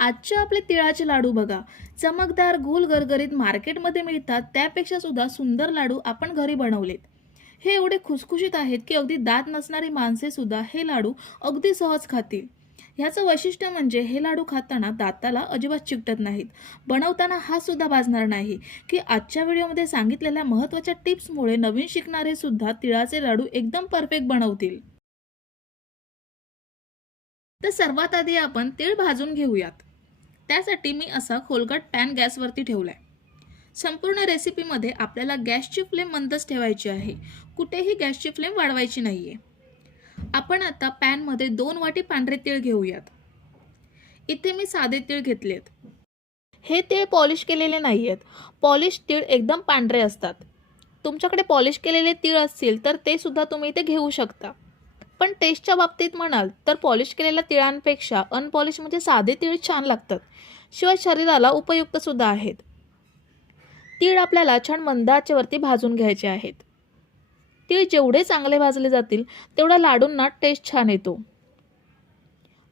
आजचे आपले तिळाचे लाडू बघा. चमकदार, गोल, गरगरीत मार्केटमध्ये मिळतात त्यापेक्षा सुद्धा सुंदर लाडू आपण घरी बनवलेत. हे एवढे खुसखुशीत आहेत की अगदी दात नसणारी माणसे सुद्धा हे लाडू अगदी सहज खातील. ह्याचं वैशिष्ट्य म्हणजे हे लाडू खाताना दाताला अजिबात चिकटत नाहीत. बनवताना हात सुद्धा भाजणार नाही. की आजच्या व्हिडिओमध्ये सांगितलेल्या महत्त्वाच्या टिप्समुळे नवीन शिकणारे सुद्धा तिळाचे लाडू एकदम परफेक्ट बनवतील. तर सर्वात आधी आपण तीळ भाजून घेऊयात. त्यासाठी मी असा खोलगट पॅन गॅसवरती ठेवलाय. संपूर्ण रेसिपीमध्ये आपल्याला गॅसची फ्लेम मंदच ठेवायची आहे. कुठेही गॅसची फ्लेम वाढवायची नाहीये. आपण आता पॅनमध्ये 2 वाटी पांढरे तीळ घेऊयात. इथे मी साधे तीळ घेतलेत. हे तीळ पॉलिश केलेले नाहीयेत. पॉलिश तीळ एकदम पांढरे असतात. तुमच्याकडे पॉलिश केलेले तीळ असतील तर ते सुद्धा तुम्ही इथे घेऊ शकता. पण टेस्टच्या बाबतीत म्हणाल तर पॉलिश केलेल्या तिळांपेक्षा अनपॉलिश म्हणजे साधे तीळ छान लागतात. शिवाय शरीराला उपयुक्त सुद्धा आहेत. तीळ आपल्याला छान मंद आचेवरती भाजून घ्यायचे आहेत. तीळ जेवढे चांगले भाजले जातील तेवढा लाडूंना टेस्ट छान येतो.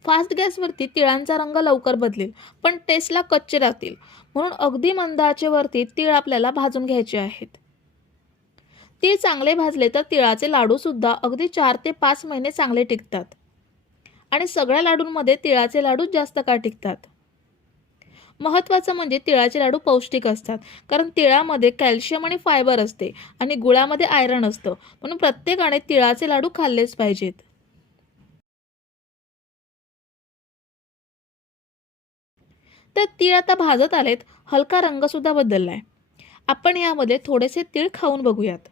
फास्ट गॅसवरती तिळांचा रंग लवकर बदलेल पण टेस्टला कच्चे राहतील. म्हणून अगदी मंद आचेवरती तीळ आपल्याला भाजून घ्यायचे आहेत. तीळ चांगले भाजले तर तिळाचे लाडू सुद्धा अगदी 4 ते 5 महिने चांगले टिकतात. आणि सगळ्या लाडूंमध्ये तिळाचे लाडू जास्त काळ टिकतात. महत्त्वाचं म्हणजे तिळाचे लाडू पौष्टिक असतात. कारण तिळामध्ये कॅल्शियम आणि फायबर असते आणि गुळामध्ये आयरन असतं. म्हणून प्रत्येकाने तिळाचे लाडू खाल्लेच पाहिजेत. तर तीळ आता भाजत आलेत. हलका रंग सुद्धा बदललाय. आपण यामध्ये थोडेसे तीळ खाऊन बघूयात.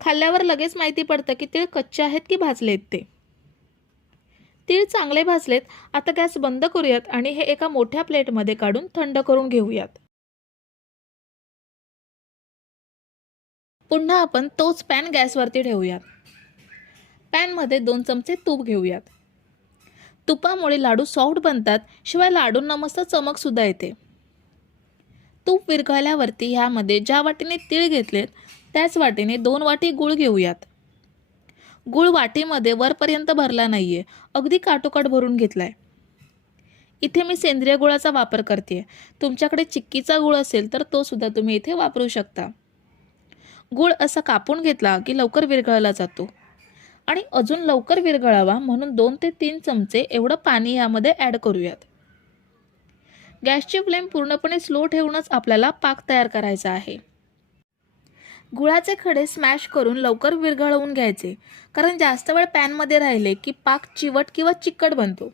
खाल्ल्यावर लगेच माहिती पडतं की तीळ कच्चे आहेत की भाजलेत ते. तीळ चांगले भाजलेत. आता गॅस बंद करूयात आणि हे एका मोठ्या प्लेटमध्ये काढून थंड करून घेऊयात. पुन्हा आपण तोच पॅन गॅसवरती ठेवूयात. पॅनमध्ये 2 चमचे तूप घेऊयात. तुपामुळे लाडू सॉफ्ट बनतात. शिवाय लाडूंना मस्त चमक सुद्धा येते. तूप विरघळल्यावरती ह्यामध्ये ज्या वाटीने तीळ घेतलेत त्याच वाटीने 2 वाटी गूळ घेऊयात. गूळ वाटीमध्ये वरपर्यंत भरला नाहीये. अगदी काटोकाट भरून घेतलाय. इथे मी सेंद्रिय गुळाचा वापर करते. तुमच्याकडे चिक्कीचा गूळ असेल तर तो सुद्धा तुम्ही इथे वापरू शकता. गूळ असा कापून घेतला की लवकर विरघळला जातो. आणि अजून लवकर विरघळावा म्हणून 2 ते 3 चमचे एवढं पाणी यामध्ये ॲड करूयात. गॅसची फ्लेम पूर्णपणे स्लो ठेवूनच आपल्याला पाक तयार करायचा आहे. गुळाचे खडे स्मॅश करून लवकर विरघळवून घ्यायचे. कारण जास्त वेळ पॅनमध्ये राहिले की पाक चिवट किंवा चिकट बनतो.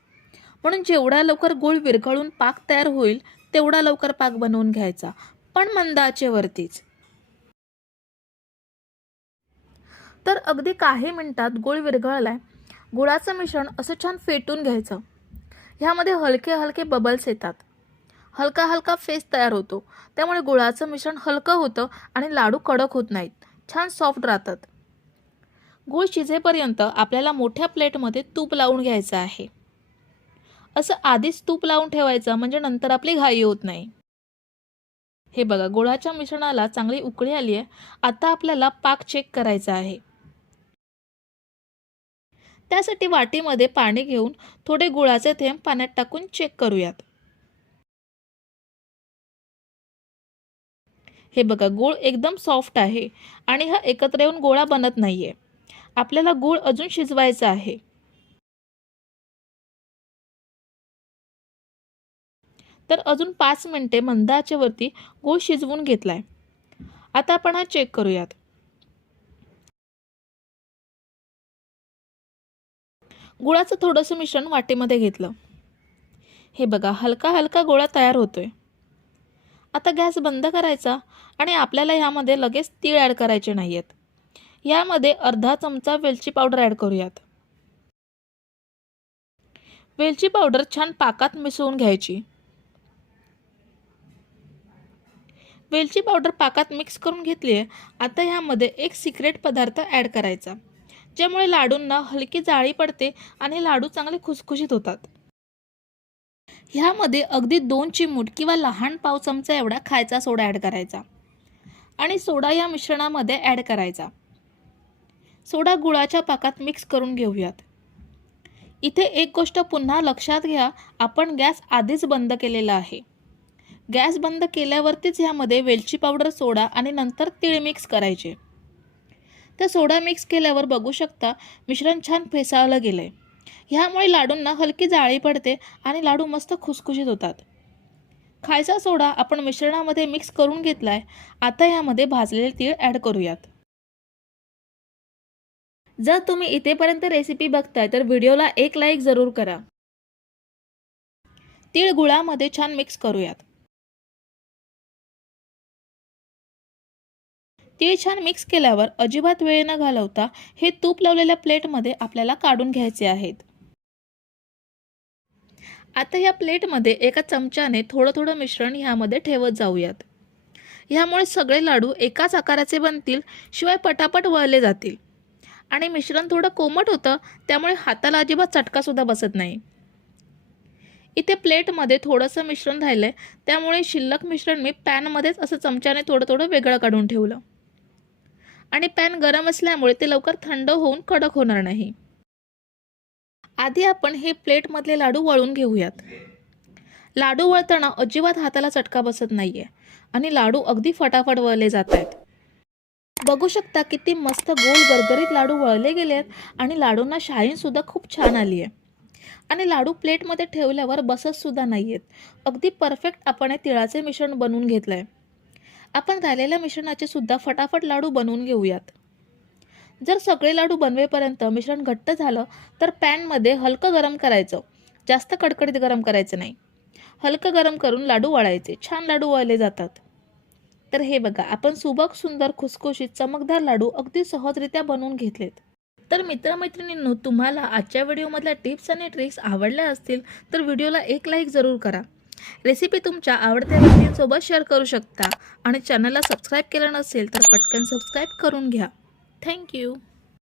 म्हणून जेवढा लवकर गूळ विरघळून पाक तयार होईल तेवढा लवकर पाक बनवून घ्यायचा. पण मंद आचेवरतीच. तर अगदी काही मिनिटात गूळ विरघळलाय. गुळाचं मिश्रण असं छान फेटून घ्यायचं. ह्यामध्ये हलके हलके बबल्स येतात. हलका हलका फेस तयार होतो. त्यामुळे गुळाचं मिश्रण हलकं होतं आणि लाडू कडक होत नाहीत. छान सॉफ्ट राहतात. गूळ शिजेपर्यंत आपल्याला मोठ्या प्लेटमध्ये तूप लावून घ्यायचं आहे. असं आधीच तूप लावून ठेवायचं म्हणजे नंतर आपली घाई होत नाही. हे बघा गुळाच्या मिश्रणाला चांगली उकळी आली आहे. आता आपल्याला पाक चेक करायचा आहे. त्यासाठी वाटीमध्ये पाणी घेऊन थोडे गुळाचे थेंब पाण्यात टाकून चेक करूयात. हे बघा गूळ एकदम सॉफ्ट आहे आणि हा एकत्र येऊन गोळा बनत नाहीये. आपल्याला गूळ अजून शिजवायचा आहे. तर अजून 5 मिनिटे मंद आचेवरती गूळ शिजवून घेतलाय. आता आपण हा चेक करूयात. गुळाचं थोडंसं मिश्रण वाटीमध्ये घेतलं. हे बघा हलका हलका गोळा तयार होतोय. आता गॅस बंद करायचा आणि आपल्याला ह्यामध्ये लगेच तीळ ॲड करायचे नाहीयेत. यामध्ये अर्धा चमचा वेलची पावडर ॲड करूयात. वेलची पावडर छान पाकात मिसळून घ्यायची. वेलची पावडर पाकात मिक्स करून घेतली आहे. आता ह्यामध्ये एक सिक्रेट पदार्थ ॲड करायचा. ज्यामुळे लाडूंना हलकी जाळी पडते आणि लाडू चांगले खुसखुशीत होतात. ह्यामध्ये अगदी 2 चिमूट किंवा लहान पाव चमचा एवढा खायचा सोडा ॲड करायचा आणि सोडा या मिश्रणामध्ये ॲड करायचा. सोडा गुळाच्या पाकात मिक्स करून घेऊयात. इथे एक गोष्ट पुन्हा लक्षात घ्या, आपण गॅस आधीच बंद केलेला आहे. गॅस बंद केल्यावरतीच ह्यामध्ये वेलची पावडर सोडा आणि नंतर तीळ मिक्स करायचे. तर सोडा मिक्स केल्यावर बघू शकता मिश्रण छान फेसाळलं गेलंय. ह्यामुळे लाडूंना हलकी जाळी पडते आणि लाडू मस्त खुसखुशीत होतात. खायचा सोडा आपण मिश्रणामध्ये मिक्स करून घेतलाय. आता ह्यामध्ये भाजलेले तीळ ॲड करूयात. जर तुम्ही इथेपर्यंत रेसिपी बघताय तर व्हिडिओला एक लाईक जरूर करा. तीळ गुळामध्ये छान मिक्स करूयात. तीळ छान मिक्स केल्यावर अजिबात वेळ न घालवता हे तूप लावलेल्या प्लेटमध्ये आपल्याला काढून घ्यायचे आहेत. आता या प्लेटमध्ये एका चमच्याने थोडं थोडं मिश्रण ह्यामध्ये ठेवत जाऊयात. ह्यामुळे सगळे लाडू एकाच आकाराचे बनतील, शिवाय पटापट वळले जातील. आणि मिश्रण थोडं कोमट होतं, त्यामुळे हाताला अजिबात चटकासुद्धा बसत नाही. इथे प्लेटमध्ये थोडंसं मिश्रण राहिलंय, त्यामुळे शिल्लक मिश्रण मी पॅनमध्येच असं चमच्याने थोडं थोडं वेगळं काढून ठेवलं. आणि पॅन गरम असल्यामुळे ते लवकर थंड होऊन कडक होणार नाही. आधी आपण हे प्लेटमधले लाडू वळून घेऊयात. लाडू वळताना अजिबात हाताला चटका बसत नाहीये आणि लाडू अगदी फटाफट वळले जात आहेत. बघू शकता किती मस्त गोल गरगरीत लाडू वळले गेलेत आणि लाडूंना शाईन सुद्धा खूप छान आली आहे. आणि लाडू प्लेटमध्ये ठेवल्यावर बसत सुद्धा नाहीयेत. अगदी परफेक्ट आपण हे तिळाचे मिश्रण बनवून घेतलंय. आपण राहिलेल्या मिश्रणाचे सुद्धा फटाफट लाडू बनवून घेऊयात. जर सगळे लाडू बनवेपर्यंत मिश्रण घट्ट झालं तर पॅनमध्ये हलकं गरम करायचं. जास्त कडकडीत गरम करायचं नाही. हलकं गरम करून लाडू वळायचे. छान लाडू वळले जातात. तर हे बघा, आपण सुबक सुंदर खुसखुशीत चमकदार लाडू अगदी सहजरित्या बनवून घेतलेत. तर मित्रमैत्रिणींनो, तुम्हाला आजच्या व्हिडिओमधल्या टिप्स आणि ट्रिक्स आवडल्या असतील तर व्हिडिओला एक लाईक जरूर करा. रेसिपी तुमच्या आवडत्या व्यक्तींसोबत शेअर करू शकता आणि चॅनलला सबस्क्राईब केलं नसेल तर पटकन सबस्क्राईब करून घ्या. थँक्यू.